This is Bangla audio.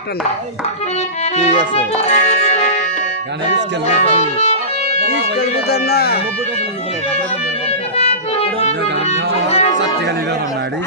একটা না ঠিক আছে। গানের স্কেল স্কেল বুঝার না। গান চারটে গালি না।